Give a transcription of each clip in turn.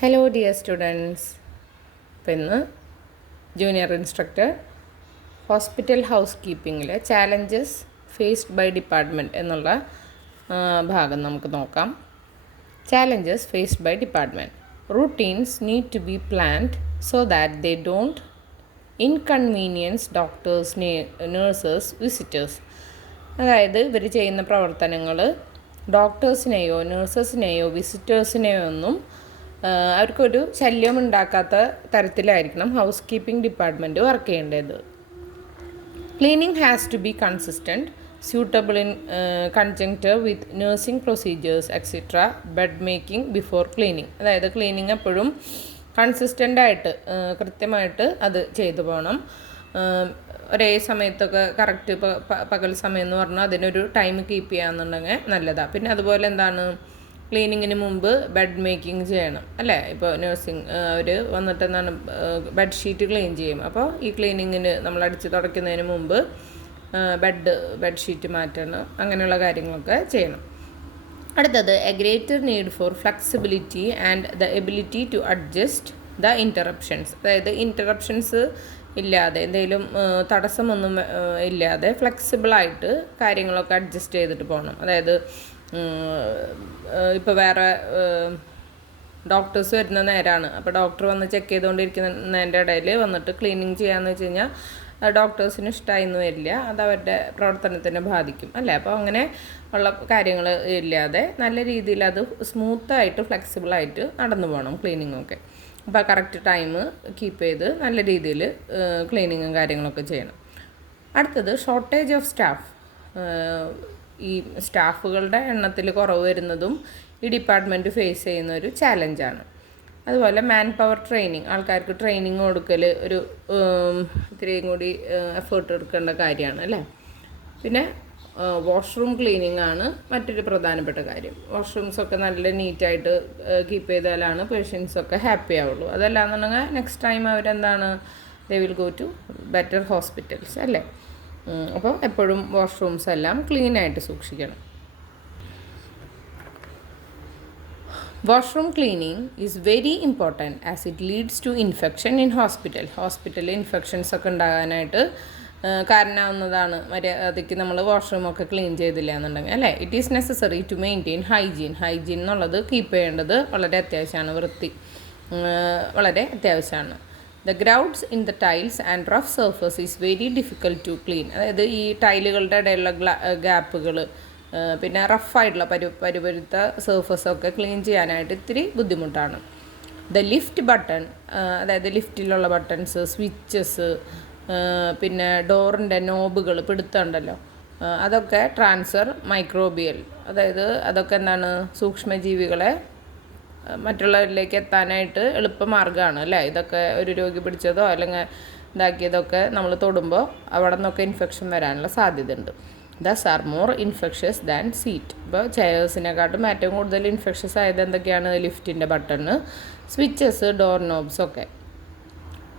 Hello dear students. അപ്പോൾ ഇന്ന് junior instructor hospital house കീപ്പിങ്ങിലെ ചാലഞ്ചസ് ഫേസ്ഡ് ബൈ ഡിപ്പാർട്ട്മെൻറ്റ് എന്നുള്ള ഭാഗം നമുക്ക് നോക്കാം. Challenges faced by department. Routines need to be planned so that they don't inconvenience doctors, nurses, visitors. അതായത് ഇവർ ചെയ്യുന്ന പ്രവർത്തനങ്ങൾ ഡോക്ടേഴ്സിനെയോ നേഴ്സസിനെയോ വിസിറ്റേഴ്സിനെയോ ഒന്നും അവർക്കൊരു ശല്യം ഉണ്ടാക്കാത്ത തരത്തിലായിരിക്കണം ഹൗസ് കീപ്പിംഗ് ഡിപ്പാർട്ട്മെൻറ്റ് വർക്ക് ചെയ്യേണ്ടത്. Cleaning has to be consistent, suitable in conjunction with nursing procedures etcetera, bed making before cleaning. അതായത് ക്ലീനിങ് എപ്പോഴും കൺസിസ്റ്റൻ്റായിട്ട് കൃത്യമായിട്ട് അത് ചെയ്തു പോകണം. ഒരേ സമയത്തൊക്കെ കറക്റ്റ് പകൽ സമയം എന്ന് പറഞ്ഞാൽ അതിനൊരു ടൈം കീപ്പ് ചെയ്യാന്നുണ്ടെങ്കിൽ നല്ലതാണ്. പിന്നെ അതുപോലെ എന്താണ്, ക്ലീനിങ്ങിന് മുമ്പ് ബെഡ് മേക്കിംഗ് ചെയ്യണം അല്ലേ. ഇപ്പോൾ നഴ്സിംഗ് അവർ വന്നിട്ട് എന്താണ് ബെഡ്ഷീറ്റ് ക്ലീൻ ചെയ്യും. അപ്പോൾ ഈ ക്ലീനിങ്ങിന് നമ്മൾ അടിച്ച് തുടയ്ക്കുന്നതിന് മുമ്പ് ബെഡ്ഷീറ്റ് മാറ്റണം, അങ്ങനെയുള്ള കാര്യങ്ങളൊക്കെ ചെയ്യണം. അടുത്തത് a greater need for flexibility and the ability to adjust the interruptions. അതായത് ഇൻറ്ററപ്ഷൻസ് ഇല്ലാതെ, എന്തെങ്കിലും തടസ്സമൊന്നും ഇല്ലാതെ ഫ്ലെക്സിബിളായിട്ട് കാര്യങ്ങളൊക്കെ അഡ്ജസ്റ്റ് ചെയ്തിട്ട് പോകണം. അതായത് ഇപ്പോൾ വേറെ ഡോക്ടേഴ്സ് വരുന്ന നേരമാണ്, അപ്പോൾ ഡോക്ടർ വന്ന് ചെക്ക് ചെയ്തുകൊണ്ടിരിക്കുന്നതിൻ്റെ ഇടയിൽ വന്നിട്ട് ക്ലീനിങ് ചെയ്യാമെന്ന് വെച്ച് കഴിഞ്ഞാൽ ഡോക്ടേഴ്സിന് ഇഷ്ടമായിന്ന് വരില്ല, അത് അവരുടെ പ്രവർത്തനത്തിനെ ബാധിക്കും അല്ലേ. അപ്പോൾ അങ്ങനെ ഉള്ള കാര്യങ്ങൾ ഇല്ലാതെ നല്ല രീതിയിൽ അത് സ്മൂത്തായിട്ട് ഫ്ലെക്സിബിളായിട്ട് നടന്നു പോകണം ക്ലീനിങ്ങൊക്കെ. അപ്പോൾ കറക്റ്റ് ടൈം കീപ്പ് ചെയ്ത് നല്ല രീതിയിൽ ക്ലീനിങ്ങും കാര്യങ്ങളൊക്കെ ചെയ്യണം. അടുത്തത് ഷോർട്ടേജ് ഓഫ് സ്റ്റാഫ്. ഈ സ്റ്റാഫുകളുടെ എണ്ണത്തിൽ കുറവ് വരുന്നതും ഈ ഡിപ്പാർട്ട്മെൻറ്റ് ഫേസ് ചെയ്യുന്ന ഒരു ചാലഞ്ചാണ്. അതുപോലെ മാൻ പവർ ട്രെയിനിങ്, ആൾക്കാർക്ക് ട്രെയിനിങ് കൊടുക്കൽ ഒരു ഇത്രയും കൂടി എഫേർട്ട് എടുക്കേണ്ട കാര്യമാണ് അല്ലേ. പിന്നെ വാഷ്റൂം ക്ലീനിങ് ആണ് മറ്റൊരു പ്രധാനപ്പെട്ട കാര്യം. വാഷ്റൂംസൊക്കെ നല്ല നീറ്റായിട്ട് കീപ്പ് ചെയ്താലാണ് പേഷ്യൻസൊക്കെ ഹാപ്പി ആവുള്ളൂ. അതല്ലാന്നുണ്ടെങ്കിൽ നെക്സ്റ്റ് ടൈം അവരെന്താണ്, they will go to better hospitals അല്ലേ. അപ്പോൾ എപ്പോഴും വാഷ്റൂംസ് എല്ലാം ക്ലീനായിട്ട് സൂക്ഷിക്കണം. Washroom cleaning is very important as it leads to infection in ഹോസ്പിറ്റലിൽ ഇൻഫെക്ഷൻസ് ഒക്കെ ഉണ്ടാകാനായിട്ട് കാരണമാവുന്നതാണ് മര്യാദയ്ക്ക് നമ്മൾ വാഷ്റൂമൊക്കെ ക്ലീൻ ചെയ്തില്ല എന്നുണ്ടെങ്കിൽ അല്ലേ. It is necessary to maintain hygiene എന്നുള്ളത് കീപ്പ് ചെയ്യേണ്ടത് വളരെ അത്യാവശ്യമാണ്. വൃത്തി വളരെ അത്യാവശ്യമാണ്. The grouts in the tiles and rough surface is very difficult to clean. അതായത് ഈ ടൈലുകളുടെ ഇടയിലുള്ള ഗ്യാപ്പുകൾ, പിന്നെ റഫായിട്ടുള്ള പരുപരുത്ത സർഫസൊക്കെ ക്ലീൻ ചെയ്യാനായിട്ട് ഇത്തിരി ബുദ്ധിമുട്ടാണ്. ദ ലിഫ്റ്റ് ബട്ടൺ, അതായത് ലിഫ്റ്റിലുള്ള ബട്ടൺസ്, സ്വിച്ചസ്, പിന്നെ ഡോറിൻ്റെ നോബുകൾ പിടുത്തമുണ്ടല്ലോ, അതൊക്കെ ട്രാൻസ്ഫർ മൈക്രോബിയൽ, അതായത് അതൊക്കെ എന്താണ് സൂക്ഷ്മജീവികളെ മറ്റുള്ളവരിലേക്ക് എത്താനായിട്ട് എളുപ്പമാർഗ്ഗമാണ് അല്ലേ. ഇതൊക്കെ ഒരു രോഗി പിടിച്ചതോ അല്ലെങ്കിൽ ഇതാക്കിയതൊക്കെ നമ്മൾ തൊടുമ്പോൾ അവിടെ നിന്നൊക്കെ ഇൻഫെക്ഷൻ വരാനുള്ള സാധ്യത ഉണ്ട്. These are more infectious than seat. ഇപ്പോൾ ചെയേഴ്സിനെക്കാട്ടും ഏറ്റവും കൂടുതൽ ഇൻഫെക്ഷ്യസ് ആയത് എന്തൊക്കെയാണ്, ലിഫ്റ്റിൻ്റെ ബട്ടണ്, സ്വിച്ചസ്, ഡോർ നോബ്സ് ഒക്കെ.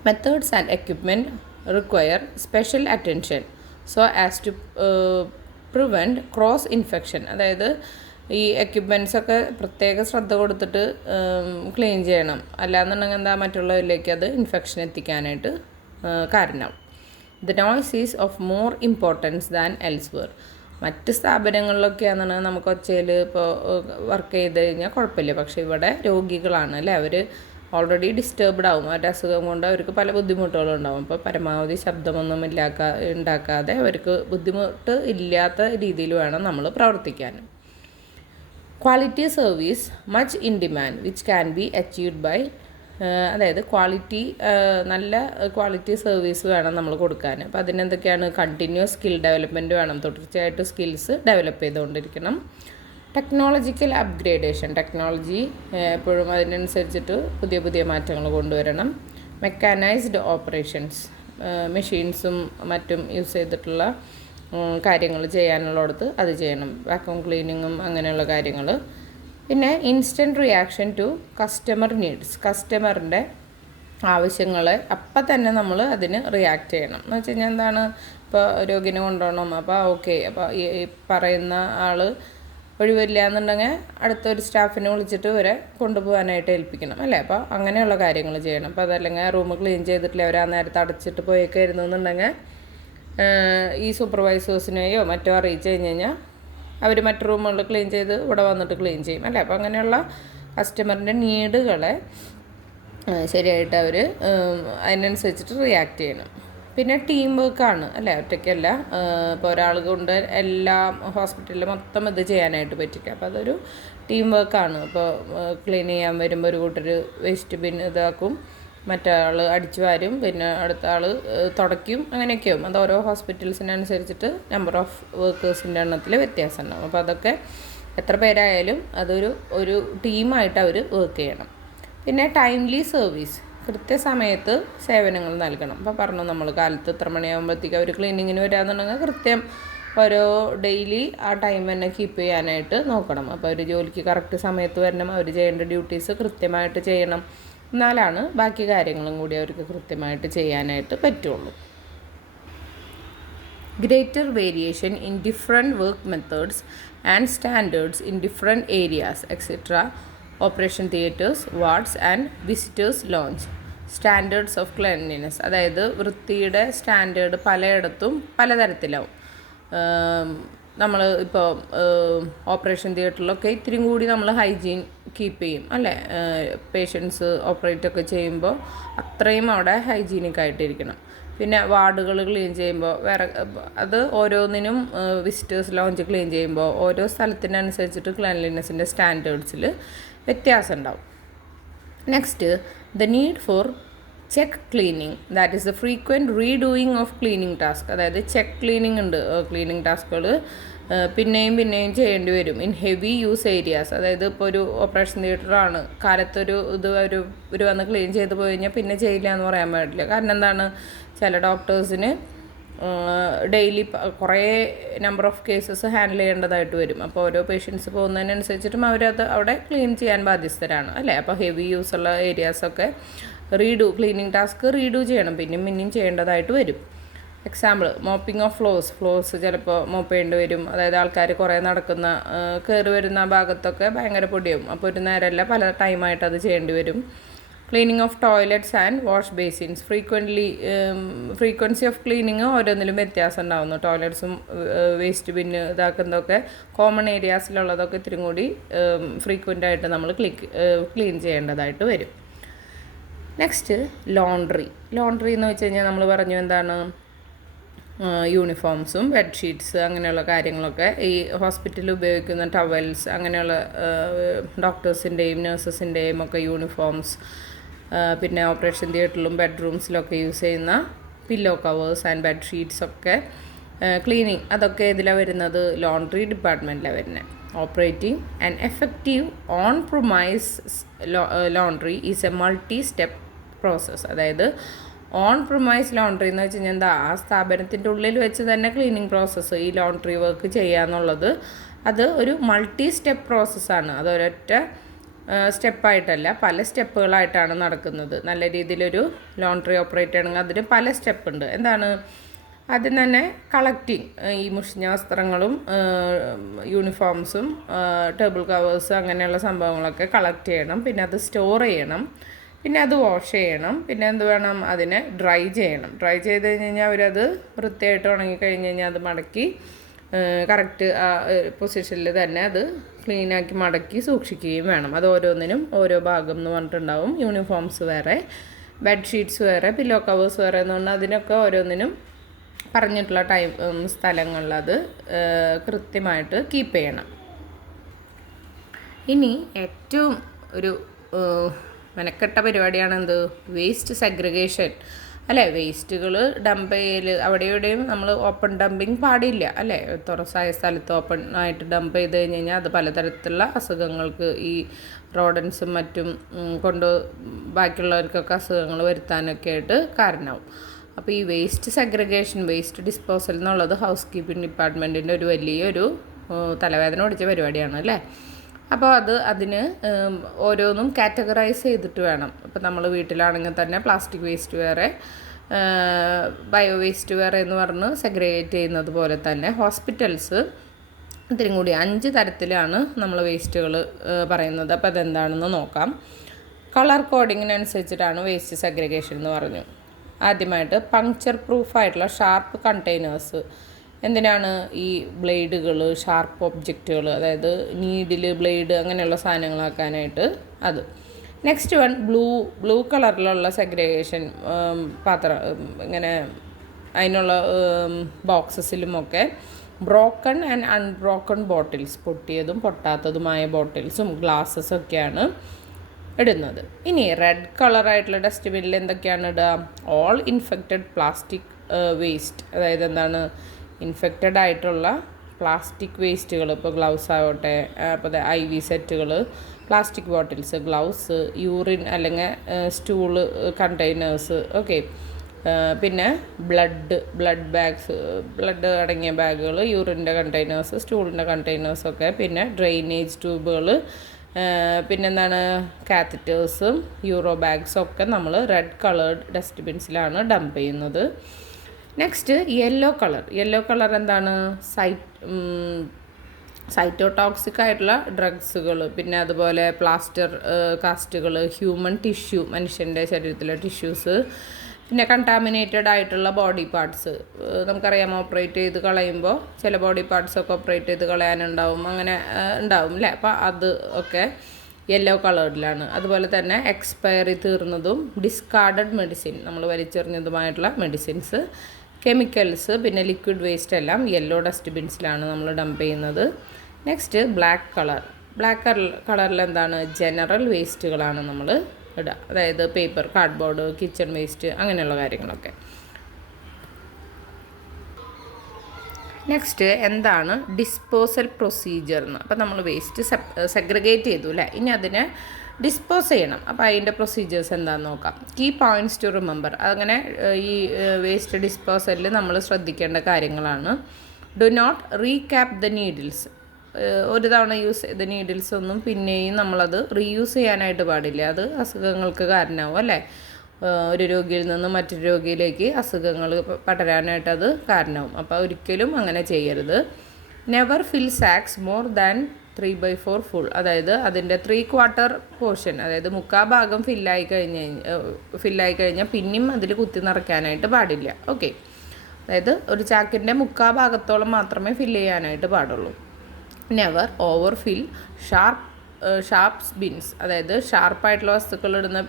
Methods and equipment require special attention so as to prevent cross infection. അതായത് ഈ എക്യുപ്മെൻറ്റ്സൊക്കെ പ്രത്യേക ശ്രദ്ധ കൊടുത്തിട്ട് ക്ലീൻ ചെയ്യണം, അല്ലാന്നുണ്ടെങ്കിൽ എന്താ മറ്റുള്ളവരിലേക്ക് അത് ഇൻഫെക്ഷൻ എത്തിക്കാനായിട്ട് കാരണമാവും. The noise is of more importance than elsewhere. മറ്റ് സ്ഥാപനങ്ങളിലൊക്കെയാണെന്നുണ്ടെങ്കിൽ നമുക്ക് ഒച്ചയിൽ ഇപ്പോൾ വർക്ക് ചെയ്ത് കഴിഞ്ഞാൽ കുഴപ്പമില്ല, പക്ഷേ ഇവിടെ രോഗികളാണ് അല്ലേ, അവർ ഓൾറെഡി ഡിസ്റ്റർബ്ഡ് ആവും, അവരുടെ അസുഖം കൊണ്ട് അവർക്ക് പല ബുദ്ധിമുട്ടുകളും ഉണ്ടാവും. അപ്പോൾ പരമാവധി ശബ്ദമൊന്നും ഉണ്ടാക്കാതെ അവർക്ക് ബുദ്ധിമുട്ട് ഇല്ലാത്ത രീതിയിൽ വേണം നമ്മൾ പ്രവർത്തിക്കാൻ. Quality service much in demand which can be achieved by, അതായത് നല്ല ക്വാളിറ്റി സർവീസ് വേണം നമ്മൾ കൊടുക്കാൻ. അപ്പോൾ അതിനെന്തൊക്കെയാണ്, കണ്ടിന്യൂസ് സ്കിൽ ഡെവലപ്മെൻറ്റ് വേണം, തുടർച്ചയായിട്ട് സ്കിൽസ് ഡെവലപ്പ് ചെയ്തുകൊണ്ടിരിക്കണം. ടെക്നോളജിക്കൽ അപ്ഗ്രേഡേഷൻ, ടെക്നോളജി എപ്പോഴും അതിനനുസരിച്ചിട്ട് പുതിയ പുതിയ മാറ്റങ്ങൾ കൊണ്ടുവരണം. മെക്കാനൈസ്ഡ് ഓപ്പറേഷൻസ്, മെഷീൻസും മറ്റും യൂസ് ചെയ്തിട്ടുള്ള കാര്യങ്ങൾ ചെയ്യാനുള്ളിടത്ത് അത് ചെയ്യണം. വാക്യൂം ക്ലീനിങ്ങും അങ്ങനെയുള്ള കാര്യങ്ങൾ. പിന്നെ instant reaction to customer needs, കസ്റ്റമറിൻ്റെ ആവശ്യങ്ങളെ അപ്പം തന്നെ നമ്മൾ അതിന് റിയാക്ട് ചെയ്യണം. എന്ന് വെച്ച് കഴിഞ്ഞാൽ എന്താണ്, ഇപ്പോൾ രോഗിനെ കൊണ്ടുപോകണം, അപ്പോൾ ഓക്കെ, അപ്പോൾ ഈ പറയുന്ന ആൾ ഒഴിവില്ല എന്നുണ്ടെങ്കിൽ അടുത്തൊരു സ്റ്റാഫിനെ വിളിച്ചിട്ട് ഇവരെ കൊണ്ടുപോകാനായിട്ട് ഏൽപ്പിക്കണം അല്ലേ. അപ്പോൾ അങ്ങനെയുള്ള കാര്യങ്ങൾ ചെയ്യണം. അപ്പോൾ അതല്ലെങ്കിൽ റൂം ക്ലീൻ ചെയ്തിട്ടില്ല, അവർ ആ നേരത്തെ അടച്ചിട്ട് പോയേക്കായിരുന്നു എന്നുണ്ടെങ്കിൽ ഈ സൂപ്പർവൈസേഴ്സിനെയോ മറ്റോ അറിയിച്ചു കഴിഞ്ഞ് കഴിഞ്ഞാൽ അവർ മറ്റു റൂമുകൾ ക്ലീൻ ചെയ്ത് ഇവിടെ വന്നിട്ട് ക്ലീൻ ചെയ്യും അല്ലേ. അപ്പോൾ അങ്ങനെയുള്ള കസ്റ്റമറിൻ്റെ നീഡുകളെ ശരിയായിട്ട് അവർ അതിനനുസരിച്ചിട്ട് റിയാക്ട് ചെയ്യണം. പിന്നെ ടീം വർക്കാണ് അല്ലേ, ഒറ്റയ്ക്കല്ല. ഇപ്പോൾ ഒരാൾ കൊണ്ട് എല്ലാം ഹോസ്പിറ്റലിൽ മൊത്തം ഇത് ചെയ്യാനായിട്ട് പറ്റില്ല. അപ്പോൾ അതൊരു ടീം വർക്കാണ്. ഇപ്പോൾ ക്ലീൻ ചെയ്യാൻ വരുമ്പോൾ ഒരു കൂട്ടർ വേസ്റ്റ് ബിൻ ഇതാക്കും, മറ്റാൾ അടിച്ചു വാരും, പിന്നെ അടുത്ത ആൾ തുടയ്ക്കും, അങ്ങനെയൊക്കെയാവും. അത് ഓരോ ഹോസ്പിറ്റൽസിനനുസരിച്ചിട്ട് നമ്പർ ഓഫ് വർക്കേഴ്സിൻ്റെ എണ്ണത്തിൽ വ്യത്യാസം ഉണ്ടാവും. അപ്പോൾ അതൊക്കെ എത്ര പേരായാലും ഒരു ടീമായിട്ട് അവർ വർക്ക് ചെയ്യണം. പിന്നെ ടൈംലി സർവീസ്, കൃത്യസമയത്ത് സേവനങ്ങൾ നൽകണം. അപ്പോൾ പറഞ്ഞു നമ്മൾ കാലത്ത് ഇത്ര മണിയാകുമ്പോഴത്തേക്ക് അവർ ക്ലീനിങ്ങിന് വരാമെന്നുണ്ടെങ്കിൽ കൃത്യം ഓരോ ഡെയിലി ആ ടൈം തന്നെ കീപ്പ് ചെയ്യാനായിട്ട് നോക്കണം. അപ്പോൾ അവർ ജോലിക്ക് കറക്റ്റ് സമയത്ത് വരണം, അവർ ചെയ്യേണ്ട ഡ്യൂട്ടീസ് കൃത്യമായിട്ട് ചെയ്യണം. എന്നാലാണ് ബാക്കി കാര്യങ്ങളും കൂടി അവർക്ക് കൃത്യമായിട്ട് ചെയ്യാനായിട്ട് പറ്റുള്ളൂ. Greater variation in different work methods and standards in different areas etcetera operation theatres, wards and visitors launch standards of cleanliness. അതായത് വൃത്തിയുടെ സ്റ്റാൻഡേർഡ് പലയിടത്തും പലതരത്തിലാവും. നമ്മൾ ഇപ്പോൾ ഓപ്പറേഷൻ തിയേറ്ററിലൊക്കെ ഇത്തിരി കൂടി നമ്മൾ ഹൈജീൻ കീപ്പ് ചെയ്യും അല്ലേ. പേഷ്യൻസ് ഓപ്പറേറ്റൊക്കെ ചെയ്യുമ്പോൾ അത്രയും അവിടെ ഹൈജീനിക്കായിട്ടിരിക്കണം. പിന്നെ വാർഡുകൾ ക്ലീൻ ചെയ്യുമ്പോൾ വേറെ അത് ഓരോന്നിനും വിസിറ്റേഴ്സ് ലോഞ്ച് ക്ലീൻ ചെയ്യുമ്പോൾ ഓരോ സ്ഥലത്തിനനുസരിച്ചിട്ട് ക്ലീൻലിനെസ്സിൻ്റെ സ്റ്റാൻഡേർഡ്സിൽ വ്യത്യാസം ഉണ്ടാവും. Next, the need for check cleaning, that is the frequent redoing of cleaning task. അതായത് ചെക്ക് ക്ലീനിങ് ഉണ്ട്, ക്ലീനിങ് ടാസ്കുകൾ പിന്നെയും ചെയ്യേണ്ടി വരും ഇൻ ഹെവി യൂസ് ഏരിയാസ്. അതായത് ഇപ്പോൾ ഒരു ഓപ്പറേഷൻ തിയേറ്ററാണ്, കാലത്തൊരു ഒരു വന്ന് ക്ലീൻ ചെയ്ത് പോയി കഴിഞ്ഞാൽ പിന്നെ ചെയ്യില്ല എന്ന് പറയാൻ പാടില്ല. കാരണം എന്താണ്, ചില ഡോക്ടേഴ്സിന് ഡെയിലി കുറേ നമ്പർ ഓഫ് കേസസ് ഹാൻഡിൽ ചെയ്യേണ്ടതായിട്ട് വരും. അപ്പോൾ ഓരോ പേഷ്യൻസ് പോകുന്നതിനനുസരിച്ചിട്ടും അവരത് അവിടെ ക്ലീൻ ചെയ്യാൻ ബാധ്യസ്ഥരാണ് അല്ലേ. അപ്പോൾ ഹെവി യൂസ് ഉള്ള ഏരിയാസൊക്കെ ക്ലീനിങ് ടാസ്ക് റീഡൂ ചെയ്യണം, പിന്നെയും ചെയ്യേണ്ടതായിട്ട് വരും. എക്സാമ്പിൾ, മോപ്പിംഗ് ഓഫ് ഫ്ലോർസ് ചിലപ്പോൾ മോപ്പ് ചെയ്യേണ്ടി വരും. അതായത് ആൾക്കാർ കുറേ കയറി വരുന്ന ഭാഗത്തൊക്കെ ഭയങ്കര പൊടിയാവും. അപ്പോൾ ഒരു നേരമല്ല, പല ടൈമായിട്ട് അത് ചെയ്യേണ്ടി വരും. Cleaning of toilets and wash basins, frequency of cleaning ഓരോന്നിലും വ്യത്യാസം ഉണ്ടാകുന്നു. ടോയ്ലറ്റ്സും വേസ്റ്റ് ബിന്ന് ഇതാക്കുന്നതൊക്കെ കോമൺ ഏരിയാസിലുള്ളതൊക്കെ ഇത്തിരി കൂടി ഫ്രീക്വൻ്റായിട്ട് നമ്മൾ ക്ലീൻ ചെയ്യേണ്ടതായിട്ട് വരും. നെക്സ്റ്റ്, ലോണ്ട്രി എന്ന് വെച്ച് കഴിഞ്ഞാൽ നമ്മൾ പറഞ്ഞു എന്താണ്, യൂണിഫോംസും ബെഡ്ഷീറ്റ്സ് അങ്ങനെയുള്ള കാര്യങ്ങളൊക്കെ, ഈ ഹോസ്പിറ്റലിൽ ഉപയോഗിക്കുന്ന ടവൽസ്, അങ്ങനെയുള്ള ഡോക്ടേഴ്സിൻ്റെയും നഴ്സസിൻ്റെയും ഒക്കെ യൂണിഫോംസ്, പിന്നെ ഓപ്പറേഷൻ തിയേറ്ററിലും ബെഡ്റൂംസിലൊക്കെ യൂസ് ചെയ്യുന്ന പില്ലോ കവേഴ്സ് ആൻഡ് ബെഡ്ഷീറ്റ്സ് ഒക്കെ ക്ലീനിങ്, അതൊക്കെ ഇതിലാണ് വരുന്നത്, ലോണ്ട്രി ഡിപ്പാർട്ട്മെൻറ്റിലാണ് വരുന്നത്. Operating and effective on promise laundry is A multi step process. അതായത് ഓൺ പ്രൊമൈസ് ലോണ്ട്രി എന്ന് വെച്ച് കഴിഞ്ഞാൽ എന്താ, ആ സ്ഥാപനത്തിൻ്റെ ഉള്ളിൽ വെച്ച് തന്നെ ക്ലീനിങ് പ്രോസസ്സ്, ഈ ലോണ്ട്രി വർക്ക് ചെയ്യുക എന്നുള്ളത് അത് ഒരു മൾട്ടി സ്റ്റെപ്പ് പ്രോസസ്സാണ്. അതൊരൊറ്റ സ്റ്റെപ്പായിട്ടല്ല, പല സ്റ്റെപ്പുകളായിട്ടാണ് നടക്കുന്നത്. നല്ല രീതിയിലൊരു ലോണ്ട്രി ഓപ്പറേറ്റ് ചെയ്യണമെങ്കിൽ അതിന് പല സ്റ്റെപ്പ് ഉണ്ട്. എന്താണ്, ആദ്യം തന്നെ കളക്റ്റിംഗ്, ഈ മുഷിഞ്ഞ വസ്ത്രങ്ങളും യൂണിഫോംസും ടേബിൾ കവേഴ്സ് അങ്ങനെയുള്ള സംഭവങ്ങളൊക്കെ കളക്ട് ചെയ്യണം. പിന്നെ അത് സ്റ്റോർ ചെയ്യണം, പിന്നെ അത് വാഷ് ചെയ്യണം, പിന്നെ എന്ത് വേണം, അതിനെ ഡ്രൈ ചെയ്യണം. ഡ്രൈ ചെയ്ത് കഴിഞ്ഞ് അവരത് വൃത്തിയായിട്ട് ഉണങ്ങിക്കഴിഞ്ഞ് കഴിഞ്ഞാൽ അത് മടക്കി കറക്റ്റ് പൊസിഷനിൽ തന്നെ അത് ക്ലീനാക്കി മടക്കി സൂക്ഷിക്കുകയും വേണം. അത് ഓരോന്നിനും ഓരോ ഭാഗം എന്ന് പറഞ്ഞിട്ടുണ്ടാവും. യൂണിഫോംസ് വേറെ, ബെഡ്ഷീറ്റ്സ് വേറെ, പില്ലോ കവേഴ്സ് വേറെ എന്ന് പറഞ്ഞാൽ അതിനൊക്കെ ഓരോന്നിനും പറഞ്ഞിട്ടുള്ള സ്ഥലങ്ങളിൽ അത് കൃത്യമായിട്ട് കീപ്പ് ചെയ്യണം. ഇനി ഏറ്റവും ഒരു മെനക്കെട്ട പരിപാടിയാണ് എന്ത്, വേസ്റ്റ് സെഗ്രിഗേഷൻ അല്ലേ. വേസ്റ്റുകൾ ഡംപ് ചെയ്യൽ, അവിടെ ഇവിടെയും നമ്മൾ ഓപ്പൺ ഡംപിങ് പാടില്ല അല്ലേ. തുറസായ സ്ഥലത്ത് ഓപ്പൺ ആയിട്ട് ഡംപ് ചെയ്ത് കഴിഞ്ഞാൽ അത് പലതരത്തിലുള്ള അസുഖങ്ങൾക്ക്, ഈ റോഡൻസും മറ്റും ബാക്കിയുള്ളവർക്കൊക്കെ അസുഖങ്ങൾ വരുത്താനൊക്കെ ആയിട്ട് കാരണമാവും. അപ്പോൾ ഈ വേസ്റ്റ് സെഗ്രിഗേഷൻ, വേസ്റ്റ് ഡിസ്പോസൽ എന്നുള്ളത് ഹൗസ് കീപ്പിംഗ് ഡിപ്പാർട്ട്മെൻറ്റിൻ്റെ ഒരു വലിയൊരു തലവേദന പിടിച്ച പരിപാടിയാണ് അല്ലേ. അപ്പോൾ അതിന് ഓരോന്നും കാറ്റഗറൈസ് ചെയ്തിട്ട് വേണം. ഇപ്പോൾ നമ്മൾ വീട്ടിലാണെങ്കിൽ തന്നെ പ്ലാസ്റ്റിക് വേസ്റ്റ് വേറെ, ബയോ വേസ്റ്റ് വേറെ എന്ന് പറഞ്ഞ് സെഗ്രിഗേറ്റ് ചെയ്യുന്നത് പോലെ തന്നെ ഹോസ്പിറ്റൽസ് ഇത്തിരി കൂടി 5 തരത്തിലാണ് നമ്മൾ വേസ്റ്റുകൾ പറയുന്നത്. അപ്പോൾ അതെന്താണെന്ന് നോക്കാം. കളർ കോഡിങ്ങിനനുസരിച്ചിട്ടാണ് വേസ്റ്റ് സെഗ്രിഗേഷൻ എന്ന് പറഞ്ഞു. ആദ്യമായിട്ട് പങ്ക്ചർ പ്രൂഫായിട്ടുള്ള ഷാർപ്പ് കണ്ടെയ്നേഴ്സ്. എന്തിനാണ്? ഈ ബ്ലേഡുകൾ, ഷാർപ്പ് ഒബ്ജക്റ്റുകൾ, അതായത് നീഡിൽ, ബ്ലേഡ് അങ്ങനെയുള്ള സാധനങ്ങളാക്കാനായിട്ട് അത്. നെക്സ്റ്റ് വൺ ബ്ലൂ കളറിലുള്ള സെഗ്രിഗേഷൻ ഇങ്ങനെ അതിനുള്ള ബോക്സസിലുമൊക്കെ ബ്രോക്കൺ ആൻഡ് അൺബ്രോക്കൺ ബോട്ടിൽസ്, പൊട്ടിയതും പൊട്ടാത്തതുമായ ബോട്ടിൽസും ഗ്ലാസ്സസൊക്കെയാണ് ഇടുന്നത്. ഇനി റെഡ് കളറായിട്ടുള്ള ഡസ്റ്റ്ബിന്നിൽ എന്തൊക്കെയാണ് ഇടുക? ഓൾ ഇൻഫെക്റ്റഡ് പ്ലാസ്റ്റിക് വേസ്റ്റ്, അതായത് എന്താണ്? ഇൻഫെക്റ്റഡ് ആയിട്ടുള്ള പ്ലാസ്റ്റിക് വേസ്റ്റുകൾ, ഇപ്പോൾ ഗ്ലൗസ് ആവട്ടെ, അപ്പോൾ IV സെറ്റുകൾ, പ്ലാസ്റ്റിക് ബോട്ടിൽസ്, ഗ്ലൗസ്, യൂറിൻ അല്ലെങ്കിൽ സ്റ്റൂള് കണ്ടെയ്നേഴ്സ്, ഓക്കെ. പിന്നെ ബ്ലഡ് ബാഗ്സ്, ബ്ലഡ് അടങ്ങിയ ബാഗുകൾ, യൂറിൻ്റെ കണ്ടെയ്നേഴ്സ്, സ്റ്റൂളിൻ്റെ കണ്ടെയ്നേഴ്സൊക്കെ, പിന്നെ ഡ്രെയിനേജ് ട്യൂബുകൾ, പിന്നെന്താണ് കാത്തറ്റേഴ്സും യൂറോ ബാഗ്സും ഒക്കെ നമ്മൾ റെഡ് കളേർഡ് ഡസ്റ്റ്ബിൻസിലാണ് ഡംപ് ചെയ്യുന്നത്. നെക്സ്റ്റ് യെല്ലോ കളർ എന്താണ്? സൈറ്റോടോക്സിക് ആയിട്ടുള്ള ഡ്രഗ്സുകൾ, പിന്നെ അതുപോലെ പ്ലാസ്റ്റർ കാസ്റ്റുകൾ, ഹ്യൂമൻ ടിഷ്യൂ, മനുഷ്യൻ്റെ ശരീരത്തിലെ ടിഷ്യൂസ്, പിന്നെ കണ്ടാമിനേറ്റഡ് ആയിട്ടുള്ള ബോഡി പാർട്സ്. നമുക്കറിയാം, ഓപ്പറേറ്റ് ചെയ്ത് കളയുമ്പോൾ ചില ബോഡി പാർട്സൊക്കെ ഓപ്പറേറ്റ് ചെയ്ത് കളയാനുണ്ടാവും, അങ്ങനെ ഉണ്ടാവും അല്ലേ? അപ്പോൾ അത് ഒക്കെ യെല്ലോ കളേർഡിലാണ്. അതുപോലെ തന്നെ എക്സ്പയറി തീർന്നതും ഡിസ്കാർഡഡ് മെഡിസിൻ, നമ്മൾ വലിച്ചെറിഞ്ഞതുമായിട്ടുള്ള മെഡിസിൻസ്, കെമിക്കൽസ്, പിന്നെ ലിക്വിഡ് വേസ്റ്റ് എല്ലാം യെല്ലോ ഡസ്റ്റ്ബിൻസിലാണ് നമ്മൾ ഡംപ് ചെയ്യുന്നത്. നെക്സ്റ്റ് ബ്ലാക്ക് കളറിൽ എന്താണ്? ജനറൽ വേസ്റ്റുകളാണ് നമ്മൾ ഇടുക, അതായത് പേപ്പർ, കാർഡ്ബോർഡ്, കിച്ചൺ വേസ്റ്റ്, അങ്ങനെയുള്ള കാര്യങ്ങളൊക്കെ. നെക്സ്റ്റ് എന്താണ് ഡിസ്പോസൽ പ്രൊസീജിയർ എന്ന്. അപ്പോൾ നമ്മൾ വേസ്റ്റ് സെഗ്രിഗേറ്റ് ചെയ്തു അല്ലേ, ഇനി അതിനെ ഡിസ്പോസ് ചെയ്യണം. അപ്പോൾ അതിൻ്റെ പ്രൊസീജിയേഴ്സ് എന്താണെന്ന് നോക്കാം. Key points to remember. അങ്ങനെ ഈ വേസ്റ്റ് ഡിസ്പോസലിൽ നമ്മൾ ശ്രദ്ധിക്കേണ്ട കാര്യങ്ങളാണ്. Do not recap the needles. ഒരു തവണ യൂസ് ചെയ്ത നീഡിൽസ് ഒന്നും പിന്നെയും നമ്മളത് റീയൂസ് ചെയ്യാനായിട്ട് പാടില്ല. അത് അസുഖങ്ങൾക്ക് കാരണമാവും അല്ലേ? ഒരു രോഗിയിൽ നിന്ന് മറ്റൊരു രോഗിയിലേക്ക് അസുഖങ്ങൾ പടരാനായിട്ട് അത് കാരണമാവും. അപ്പോൾ ഒരിക്കലും അങ്ങനെ ചെയ്യരുത്. നെവർ ഫിൽ സാക്സ് മോർ ദാൻ 3/4 ഫുൾ. അതായത് അതിൻ്റെ 3/4 പോർഷൻ, അതായത് 3/4 ഭാഗം ഫില്ലായി കഴിഞ്ഞാൽ പിന്നെയും അതിൽ കുത്തി നിറയ്ക്കാനായിട്ട് പാടില്ല. ഓക്കെ, അതായത് ഒരു ചാക്കിൻ്റെ 3/4 ഭാഗത്തോളം മാത്രമേ ഫില്ല് ചെയ്യാനായിട്ട് പാടുള്ളൂ. നെവർ ഓവർ ഫിൽ ഷാർപ്സ് ബിൻസ്. അതായത് ഷാർപ്പായിട്ടുള്ള വസ്തുക്കൾ ഇടുന്ന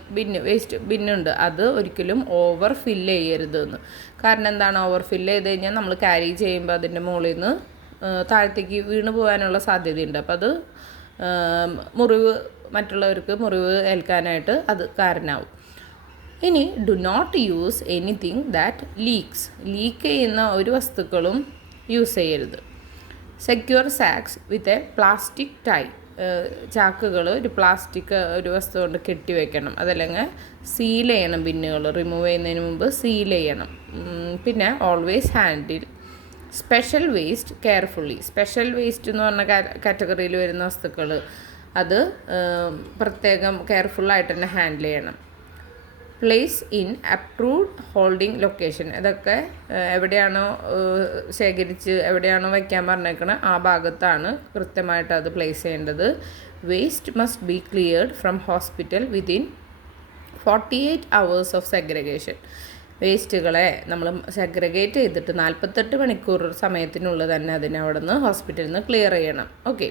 വേസ്റ്റ് ബിന്നുണ്ട്, അത് ഒരിക്കലും ഓവർ ഫില്ല് ചെയ്യരുത് എന്ന്. കാരണം എന്താണ്? ഓവർ ഫില്ല് ചെയ്ത് കഴിഞ്ഞാൽ നമ്മൾ ക്യാരി ചെയ്യുമ്പോൾ അതിൻ്റെ മുകളിൽ നിന്ന് താഴത്തേക്ക് വീണ് പോകാനുള്ള സാധ്യതയുണ്ട്. അപ്പോൾ അത് മറ്റുള്ളവർക്ക് മുറിവ് ഏൽക്കാനായിട്ട് അത് കാരണമാവും. ഇനി do not use anything that leak ചെയ്യുന്ന ഒരു വസ്തുക്കളും യൂസ് ചെയ്യരുത്. Secure sacks with a plastic tie. ചാക്കുകൾ ഒരു വസ്തു കൊണ്ട് കെട്ടി വെക്കണം. അതല്ലെങ്കിൽ സീൽ ചെയ്യണം. ബിന്നുകൾ റിമൂവ് ചെയ്യുന്നതിന് മുമ്പ് സീൽ ചെയ്യണം. പിന്നെ always handle special waste carefully. Special waste എന്ന് പറഞ്ഞ കാറ്റഗറിയിൽ വരുന്ന വസ്തുക്കൾ അത് പ്രത്യേകം കെയർഫുള്ളായിട്ട് തന്നെ ഹാൻഡിൽ ചെയ്യണം. Place in approved holding location. ഇതൊക്കെ എവിടെയാണോ ശേഖരിച്ച് എവിടെയാണോ വയ്ക്കാൻ പറഞ്ഞേക്കണത് ആ ഭാഗത്താണ് കൃത്യമായിട്ട് അത് പ്ലേസ് ചെയ്യേണ്ടത്. Waste must be cleared from hospital within 48 hours of segregation. വേസ്റ്റുകളെ നമ്മൾ സെഗ്രിഗേറ്റ് ചെയ്തിട്ട് 48 മണിക്കൂർ സമയത്തിനുള്ളിൽ തന്നെ അതിനെ അവിടെ നിന്ന് ഹോസ്പിറ്റലിൽ നിന്ന് ക്ലിയർ ചെയ്യണം. ഓക്കെ,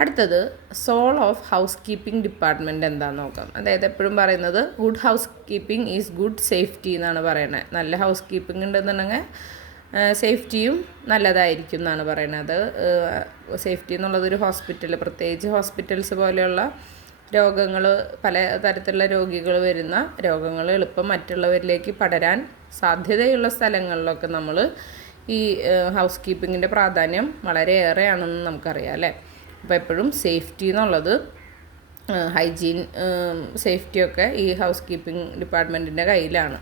അടുത്തത് role of house keeping department എന്താണെന്ന് നോക്കാം. അതായത് എപ്പോഴും പറയുന്നത് good housekeeping is good safety എന്നാണ് പറയുന്നത്. നല്ല ഹൗസ് കീപ്പിംഗ് ഉണ്ടെന്നുണ്ടെങ്കിൽ സേഫ്റ്റിയും നല്ലതായിരിക്കും എന്നാണ് പറയുന്നത്. സേഫ്റ്റി എന്നുള്ളതൊരു ഹോസ്പിറ്റൽ, പ്രത്യേകിച്ച് ഹോസ്പിറ്റൽസ് പോലെയുള്ള രോഗങ്ങൾ, പല തരത്തിലുള്ള രോഗികൾ വരുന്ന രോഗങ്ങൾ എളുപ്പം മറ്റുള്ളവരിലേക്ക് പടരാൻ സാധ്യതയുള്ള സ്ഥലങ്ങളിലൊക്കെ നമ്മൾ ഈ ഹൗസ് കീപ്പിങ്ങിൻ്റെ പ്രാധാന്യം വളരെയേറെയാണെന്ന് നമുക്കറിയാം അല്ലേ. അപ്പോൾ എപ്പോഴും സേഫ്റ്റി എന്നുള്ളത്, ഹൈജീൻ, സേഫ്റ്റിയൊക്കെ ഈ ഹൗസ് കീപ്പിംഗ് ഡിപ്പാർട്ട്മെൻറ്റിൻ്റെ കയ്യിലാണ്.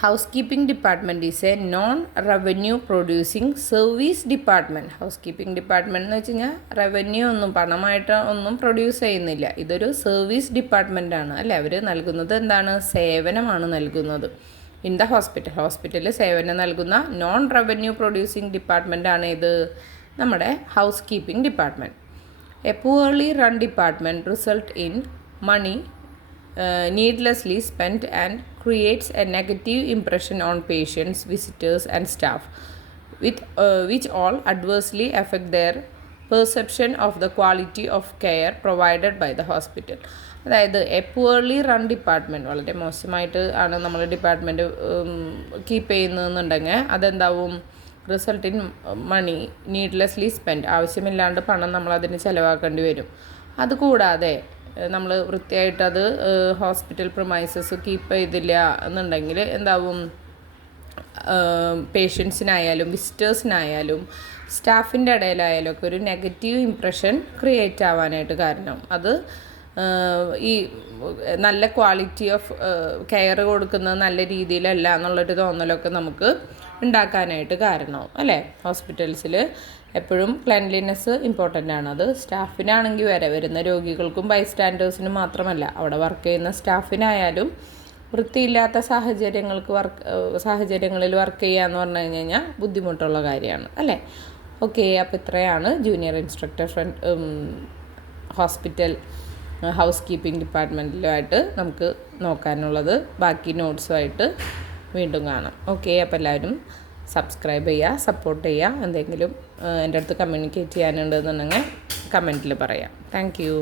House keeping department is A non revenue producing service department. House keeping department എന്ന് വെച്ച് കഴിഞ്ഞാൽ റവന്യൂ ഒന്നും പണമായിട്ട് ഒന്നും പ്രൊഡ്യൂസ് ചെയ്യുന്നില്ല. ഇതൊരു സർവീസ് ഡിപ്പാർട്ട്മെൻറ്റാണ് അല്ലേ. അവർ നൽകുന്നത് എന്താണ്? സേവനമാണ് നൽകുന്നത്. ഇൻ ദ ഹോസ്പിറ്റലിൽ സേവനം നൽകുന്ന നോൺ റവന്യൂ പ്രൊഡ്യൂസിങ് ഡിപ്പാർട്ട്മെൻറ്റാണ് ഇത് നമ്മുടെ house keeping department. A poorly run department result in money needlessly spent and creates a negative impression on patients, visitors and staff, which all adversely affect their perception of the quality of care provided by the hospital. അതായത് a poorly run department, വളരെ മോശമായിട്ട് ആണ് നമ്മൾ department keep ചെയ്യുന്നതെന്നുണ്ടെങ്കിൽ അതെന്താവും, result in money needlessly spend, ആവശ്യമില്ലാണ്ട് പണം നമ്മളതിന് ചിലവാക്കേണ്ടി വരും. അതുകൂടാതെ നമ്മൾ വൃത്തിയായിട്ട് അത് ഹോസ്പിറ്റൽ പ്രൊമൈസസ് കീപ്പ് ചെയ്തില്ല എന്നുണ്ടെങ്കിൽ എന്താവും, പേഷ്യൻസിനായാലും വിസിറ്റേഴ്സിനായാലും സ്റ്റാഫിൻ്റെ ഇടയിലായാലും ഒക്കെ ഒരു നെഗറ്റീവ് ഇംപ്രഷൻ ക്രിയേറ്റ് ആവാനായിട്ട് കാരണം അത് ഈ നല്ല ക്വാളിറ്റി ഓഫ് കെയർ കൊടുക്കുന്നത് നല്ല രീതിയിലല്ല എന്നുള്ളൊരു തോന്നലൊക്കെ നമുക്ക് ഉണ്ടാക്കാനായിട്ട് കാരണമാവും അല്ലേ. ഹോസ്പിറ്റൽസിൽ എപ്പോഴും ക്ലെൻലിനെസ് ഇമ്പോർട്ടൻ്റ് ആണ്. അത് സ്റ്റാഫിനാണെങ്കിൽ വരുന്ന രോഗികൾക്കും ബൈസ്റ്റാൻഡേഴ്സിനും മാത്രമല്ല, അവിടെ വർക്ക് ചെയ്യുന്ന സ്റ്റാഫിനായാലും വൃത്തിയില്ലാത്ത സാഹചര്യങ്ങളിൽ വർക്ക് ചെയ്യുക എന്ന് പറഞ്ഞു കഴിഞ്ഞാൽ ബുദ്ധിമുട്ടുള്ള കാര്യമാണ് അല്ലേ. ഓക്കെ, അപ്പോൾ ഇത്രയാണ് junior instructor hospital house keeping ഡിപ്പാർട്ട്മെൻറ്റിലുമായിട്ട് നമുക്ക് നോക്കാനുള്ളത്. ബാക്കി നോട്ട്സുമായിട്ട് വീണ്ടും കാണാം. ഓക്കെ, അപ്പോൾ എല്ലാവരും സബ്സ്ക്രൈബ് ചെയ്യുക, സപ്പോർട്ട് ചെയ്യുക. എന്തെങ്കിലും എൻ്റെ അടുത്ത് കമ്മ്യൂണിക്കേറ്റ് ചെയ്യാനുണ്ടെന്നുണ്ടെങ്കിൽ കമൻറ്റിൽ പറയാം. Thank you.